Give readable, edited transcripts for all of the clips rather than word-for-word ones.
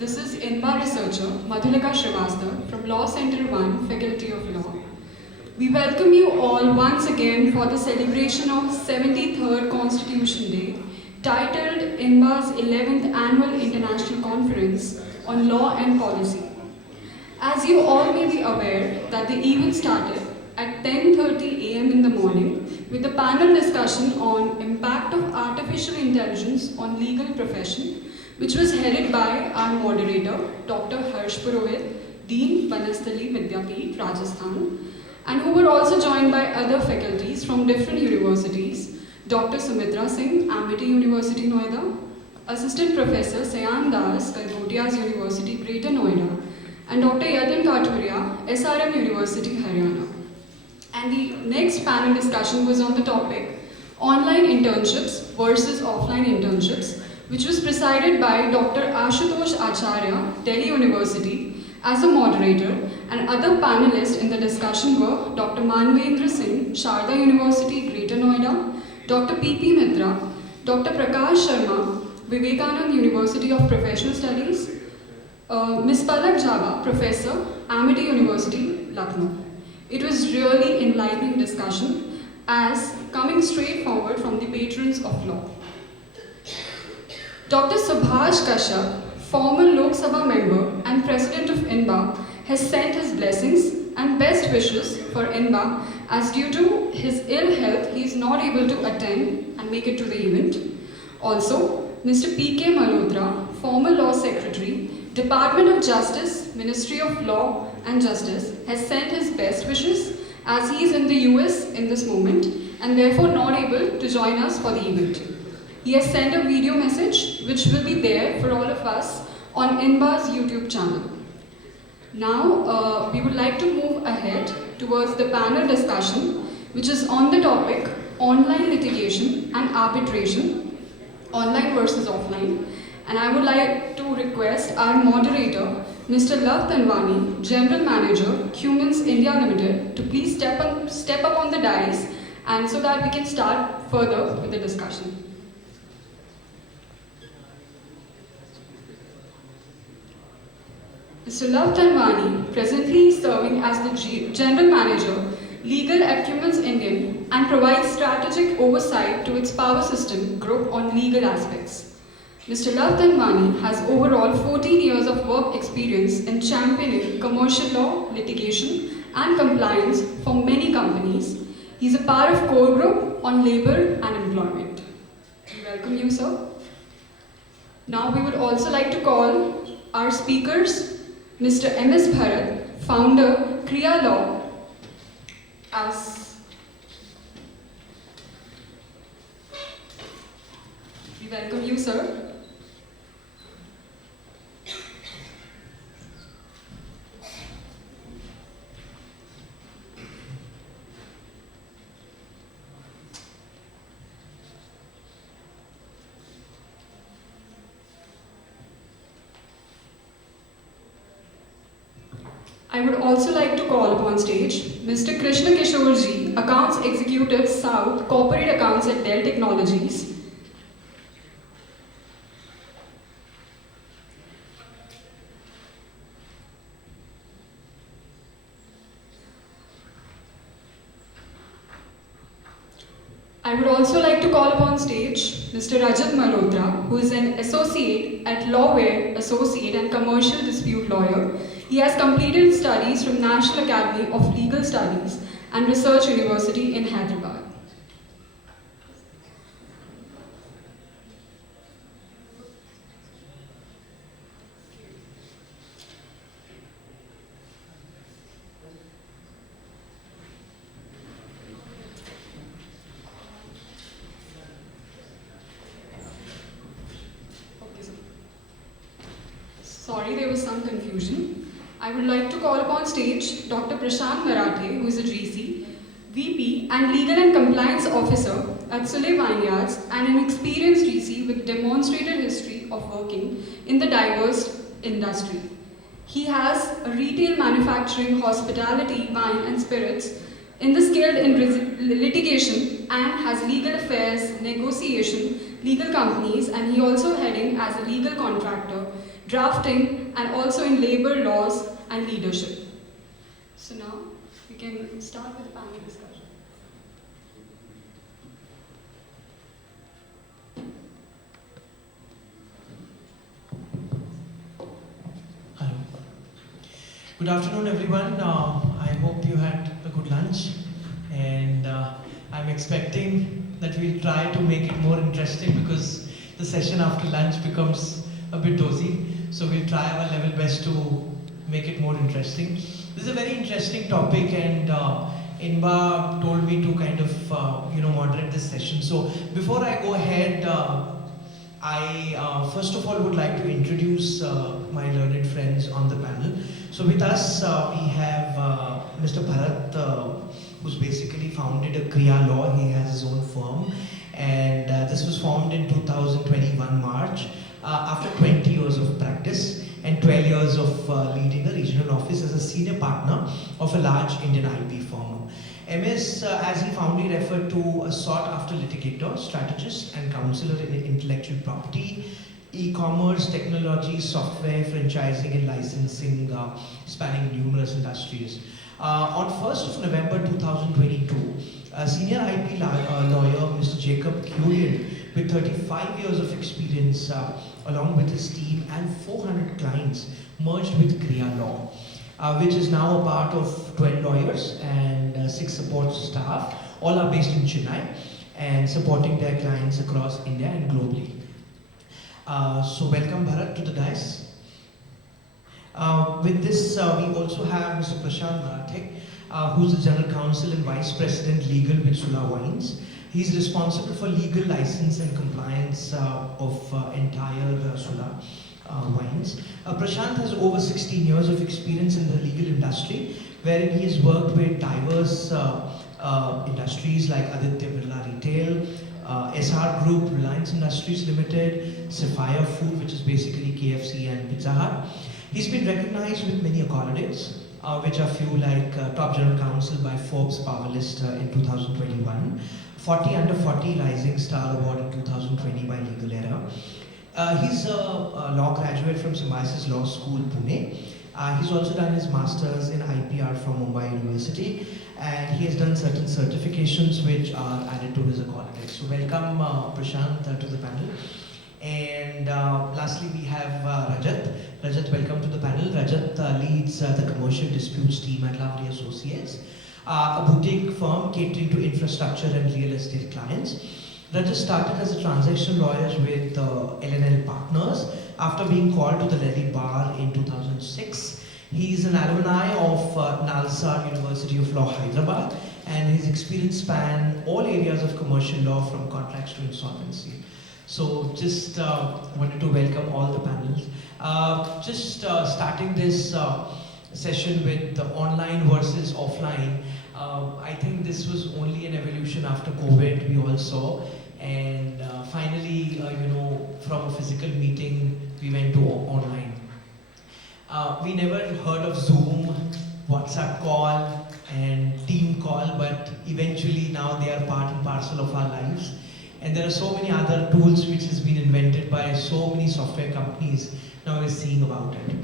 This is INBA researcher Madhulika Srivastava from Law Center 1, Faculty of Law. We welcome you all once again for the celebration of 73rd Constitution Day, titled INBA's 11th Annual International Conference on Law and Policy. As you all may be aware that the event started at 10:30 a.m. in the morning with a panel discussion on impact of artificial intelligence on legal profession, which was headed by our moderator, Dr. Harsh Purohit, Dean, Banasthali Vidyapeeth, Rajasthan, and who were also joined by other faculties from different universities, Dr. Sumitra Singh, Amity University, Noida, Assistant Professor Sayan Das, Kalgotias University, Greater Noida, and Dr. Yatin Kathuria, SRM University, Haryana. And the next panel discussion was on the topic, online internships versus offline internships, which was presided by Dr. Ashutosh Acharya, Delhi University, as a moderator, and other panelists in the discussion were Dr. Manvendra Singh, Sharda University, Greater Noida, Dr. P.P. Mitra, Dr. Prakash Sharma, Vivekanand University of Professional Studies, Ms. Palak Java, Professor, Amity University, Lucknow. It was really enlightening discussion as coming straight forward from the patrons of law. Dr. Subhash Kashyap, former Lok Sabha member and president of INBA, has sent his blessings and best wishes for INBA as due to his ill health, he is not able to attend and make it to the event. Also, Mr. P.K. Malhotra, former law secretary, Department of Justice, Ministry of Law and Justice, has sent his best wishes as he is in the US in this moment and therefore not able to join us for the event. He has sent a video message which will be there for all of us on INBA's YouTube channel. Now, we would like to move ahead towards the panel discussion, which is on the topic online litigation and arbitration, online versus offline. And I would like to request our moderator, Mr. Love Tanwani, General Manager, Cummins India Limited, to please step up on the dais and so that we can start further with the discussion. Mr. Love Tanwani, presently serving as the General Manager, Legal at Cummins India, and provides strategic oversight to its power system group on legal aspects. Mr. Love Tanwani has overall 14 years of work experience in championing commercial law, litigation, and compliance for many companies. He is a part of core group on labor and employment. We welcome you, sir. Now we would also like to call our speakers, Mr. M.S. Bharath, founder, KRIA Law, as we welcome you, sir. I would also like to call upon stage Mr. Krishna Kishore Ji, Accounts Executive South, Corporate Accounts at Dell Technologies. I would also like to call upon stage Mr. Rajat Malhotra, who is an associate at Laware, associate and commercial dispute lawyer. He has completed studies from National Academy of Legal Studies and Research University in Hyderabad. Sorry, there was some confusion. I would like to call upon stage Dr. Prasanth Marathe, who is a GC, VP and Legal and Compliance Officer at Sula Vineyards and an experienced GC with demonstrated history of working in the diverse industry. He has a retail manufacturing, hospitality, wine and spirits in the skilled in litigation and has legal affairs, negotiation, legal companies, and he also heading as a legal contractor, drafting, and also in labor laws and leadership. So now we can start with the panel discussion. Hello. Good afternoon, everyone. I hope you had a good lunch, and I'm expecting that we'll try to make it more interesting because the session after lunch becomes a bit dozy. So we'll try our level best to make it more interesting. This is a very interesting topic, and INBA told me to kind of moderate this session. So before I go ahead, I first of all would like to introduce my learned friends on the panel. So with us we have Mr. Bharath, who's basically founded a KRIA law. He has his own firm, and this was formed in 2021 March after 20 years of practice and 12 years of leading a regional office as a senior partner of a large Indian IP firm. MS, as he fondly referred to, a sought-after litigator, strategist, and counselor in intellectual property, e-commerce, technology, software, franchising, and licensing, spanning numerous industries. On 1st of November 2022, a senior IP lawyer, Mr. Jacob Cullien, with 35 years of experience, along with his team and 400 clients, merged with KRIA Law, which is now a part of 12 lawyers and 6 support staff. All are based in Chennai and supporting their clients across India and globally. So welcome Bharath to the dais. With this, we also have Mr. Prasanth Marathe, who's the General Counsel and Vice President Legal with Sula Wines. He's responsible for legal license and compliance of entire Sula wines. Prasanth has over 16 years of experience in the legal industry, wherein he has worked with diverse industries like Aditya Birla Retail, SR Group, Reliance Industries Limited, Sapphire Food, which is basically KFC and Pizza Hut. He's been recognized with many accolades, which are few like Top General Counsel by Forbes Panelist in 2021, 40 Under 40 Rising Star Award in 2020 by Legal Era. He's a law graduate from Symbiosis Law School, Pune. He's also done his master's in IPR from Mumbai University, and he has done certain certifications which are added to his accolades. So welcome Prasanth to the panel. And lastly we have Rajat. Rajat, welcome to the panel. Rajat leads the commercial disputes team at Laware Associates, a boutique firm catering to infrastructure and real estate clients. Rajat started as a transactional lawyer with LNL Partners after being called to the Delhi bar in 2006. He is an alumni of Nalsa University of Law, Hyderabad, and his experience span all areas of commercial law from contracts to insolvency. So just wanted to welcome all the panels. Starting this session with the online versus offline. I think this was only an evolution after COVID, we all saw. And finally, from a physical meeting, we went to online. We never heard of Zoom, WhatsApp call, and team call, but eventually now they are part and parcel of our lives. And there are so many other tools which has been invented by so many software companies. Now we're seeing about it.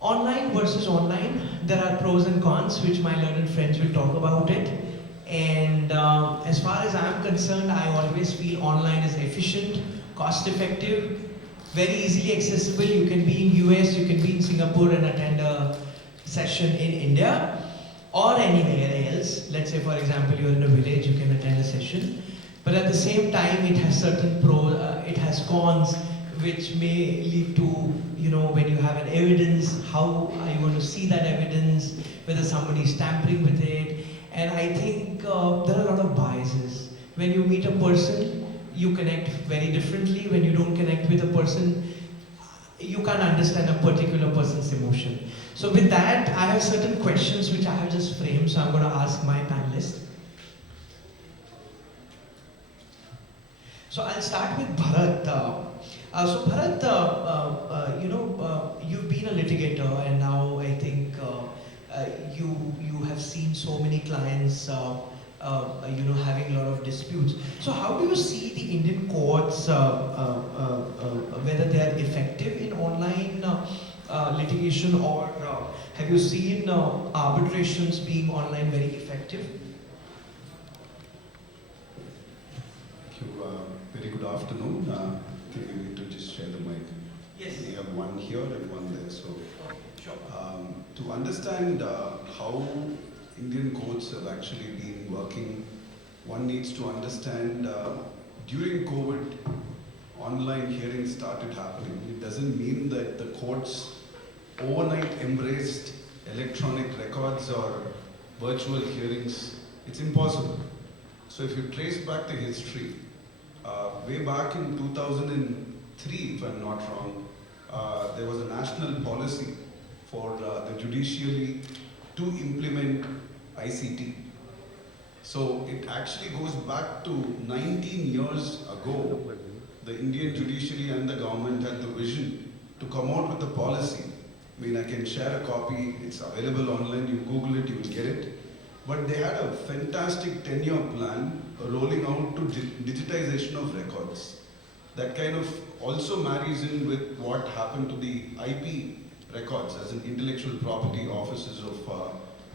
Online versus online, there are pros and cons, which my learned friends will talk about it. And as far as I'm concerned, I always feel online is efficient, cost effective, very easily accessible. You can be in US, you can be in Singapore and attend a session in India or anywhere else. Let's say for example, you're in a village, you can attend a session. But at the same time, it has certain pros, it has cons, which may lead to, when you have an evidence, how are you going to see that evidence, whether somebody is tampering with it. And I think there are a lot of biases. When you meet a person, you connect very differently. When you don't connect with a person, you can't understand a particular person's emotion. So with that, I have certain questions which I have just framed, so I'm going to ask my panelists. So I'll start with Bharath. So Bharath, you've been a litigator, and now I think you have seen so many clients having a lot of disputes. So how do you see the Indian courts, whether they are effective in online litigation, or have you seen arbitrations being online very effective? Thank you. Very good afternoon. Can you need to just share the mic? Yes. We have one here and one there. So, Sure. to understand how Indian courts have actually been working, one needs to understand during COVID, online hearings started happening. It doesn't mean that the courts overnight embraced electronic records or virtual hearings. It's impossible. So if you trace back the history, way back in 2003, if I'm not wrong, there was a national policy for the judiciary to implement ICT. So it actually goes back to 19 years ago. The Indian judiciary and the government had the vision to come out with the policy. I mean, I can share a copy, it's available online, you Google it, you will get it. But they had a fantastic 10-year plan rolling out to digitization of records. That kind of also marries in with what happened to the IP records, as in intellectual property offices of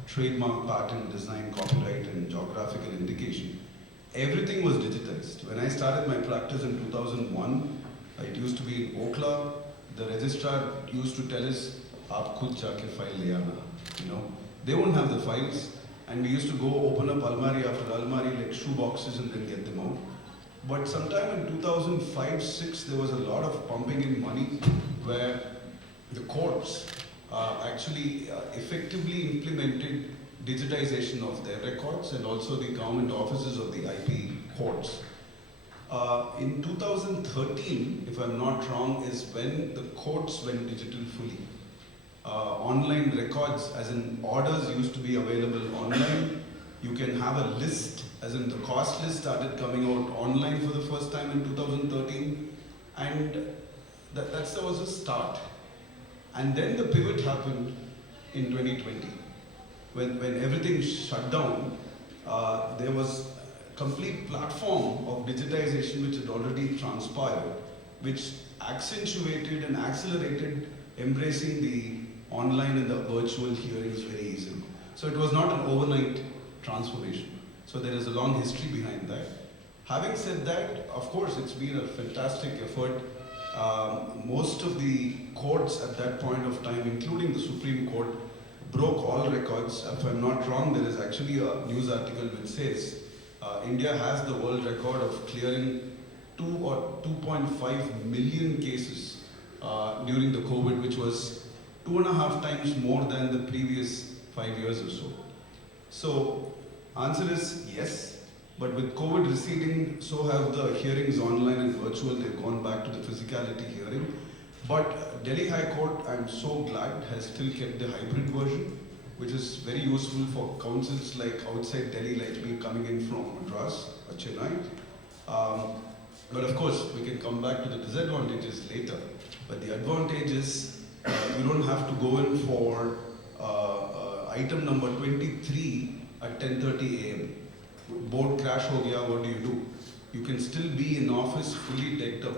trademark, patent, design, copyright, and geographical indication. Everything was digitized. When I started my practice in 2001, it used to be in Okla. The registrar used to tell us, "Aap khud jaake file le aana." You know, they won't have the files, and we used to go open up almari after almari like shoe boxes and then get them out. But sometime in 2005-06, there was a lot of pumping in money where the courts actually effectively implemented digitization of their records, and also the government offices of the IP courts. In 2013, if I'm not wrong, is when the courts went digital fully. Online records, as in orders, used to be available online. You can have a list, as in the cost list started coming out online for the first time in 2013, and that was a start. And then the pivot happened in 2020. When everything shut down, there was a complete platform of digitization which had already transpired, which accentuated and accelerated embracing the online and the virtual hearings very easily. So it was not an overnight transformation. So there is a long history behind that. Having said that, of course, it's been a fantastic effort. Most of the courts at that point of time, including the Supreme Court, broke all records. If I'm not wrong, there is actually a news article which says India has the world record of clearing 2 or 2.5 million cases during the COVID, which was 2.5 times more than the previous 5 years or so. So, answer is yes. But with COVID receding, so have the hearings online and virtual. They've gone back to the physicality hearing. But Delhi High Court, I'm so glad, has still kept the hybrid version, which is very useful for councils like outside Delhi, like me coming in from Madras or Chennai. But of course, we can come back to the disadvantages later. But the advantage is you don't have to go in for item number 23 at 10:30 a.m. Board crash ho gaya, what do? You can still be in office fully decked up.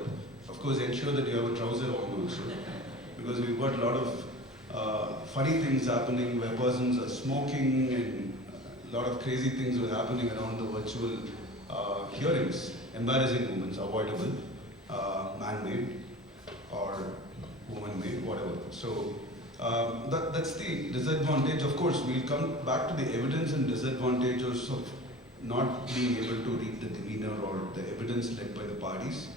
Of course, ensure that you have a trouser on also. Because we've got a lot of funny things happening where persons are smoking, and a lot of crazy things were happening around the virtual hearings. Embarrassing moments, avoidable, man-made or woman-made, whatever. So that's the disadvantage. Of course, we'll come back to the evidence and disadvantages of not being able to read the demeanor or the evidence led by the parties.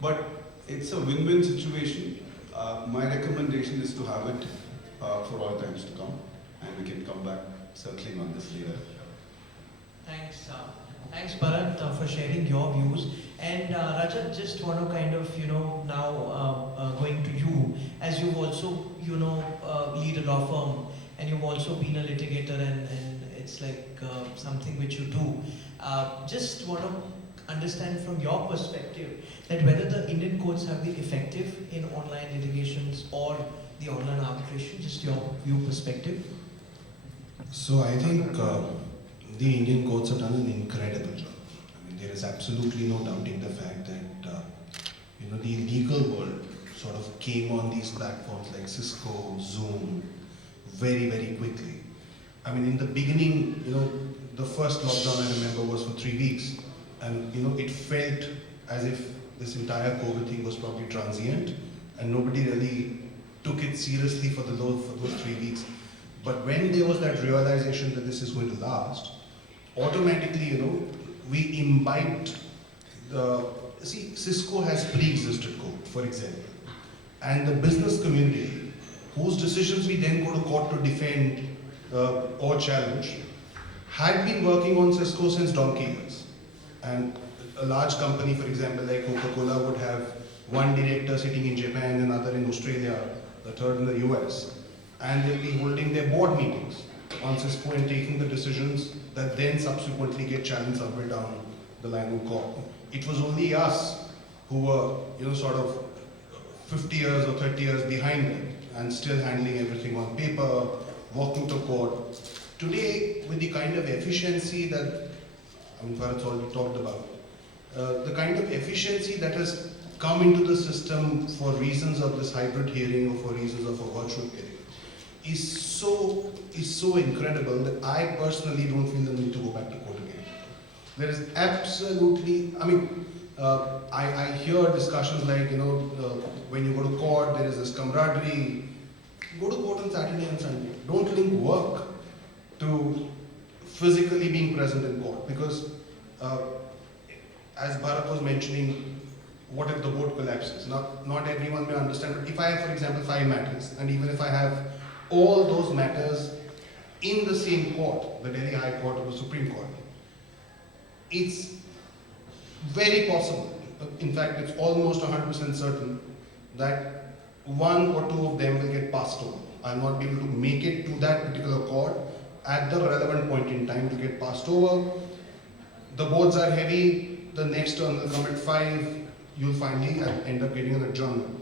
But it's a win-win situation. My recommendation is to have it for all times to come, and we can come back circling on this later. Thanks. Thanks, Bharath, for sharing your views. And Rajat, just want to kind of, now going to you, as you've also, lead a law firm, and you've also been a litigator, and it's like something which you do. Just want to understand from your perspective that whether the Indian courts have been effective in online litigations or the online arbitration, just your view perspective. So I think the Indian courts have done an incredible job. I mean, there is absolutely no doubting the fact that the legal world sort of came on these platforms like Cisco, Zoom, very, very quickly. I mean, in the beginning, the first lockdown I remember was for 3 weeks, and it felt as if this entire COVID thing was probably transient, and nobody really took it seriously for those 3 weeks. But when there was that realization that this is going to last, automatically, we imbibed Cisco has pre-existed code, for example, and the business community, whose decisions we then go to court to defend or challenge, had been working on Cisco since donkey years. And a large company, for example, like Coca-Cola would have one director sitting in Japan, another in Australia, the third in the US, and they'll be holding their board meetings on Cisco and taking the decisions that then subsequently get challenged up and down the line in court. It was only us who were, sort of 50 years or 30 years behind them and still handling everything on paper, walking to court. Today, with the kind of efficiency that, Bharath already talked about, the kind of efficiency that has come into the system for reasons of this hybrid hearing or for reasons of a virtual hearing is so incredible that I personally don't feel the need to go back to court again. There is absolutely, I hear discussions like, when you go to court, there is this camaraderie. Go to court on Saturday and Sunday. Don't link work to physically being present in court, because as Bharath was mentioning, what if the board collapses? Not everyone may understand, but if I have, for example, 5 matters, and even if I have all those matters in the same court, the Delhi High Court or the Supreme Court, it's very possible, in fact it's almost 100% certain, that 1 or 2 of them will get passed over. I'll not be able to make it to that particular court at the relevant point in time to get passed over. The boards are heavy, the next turn will come at 5, you'll finally end up getting an adjournment.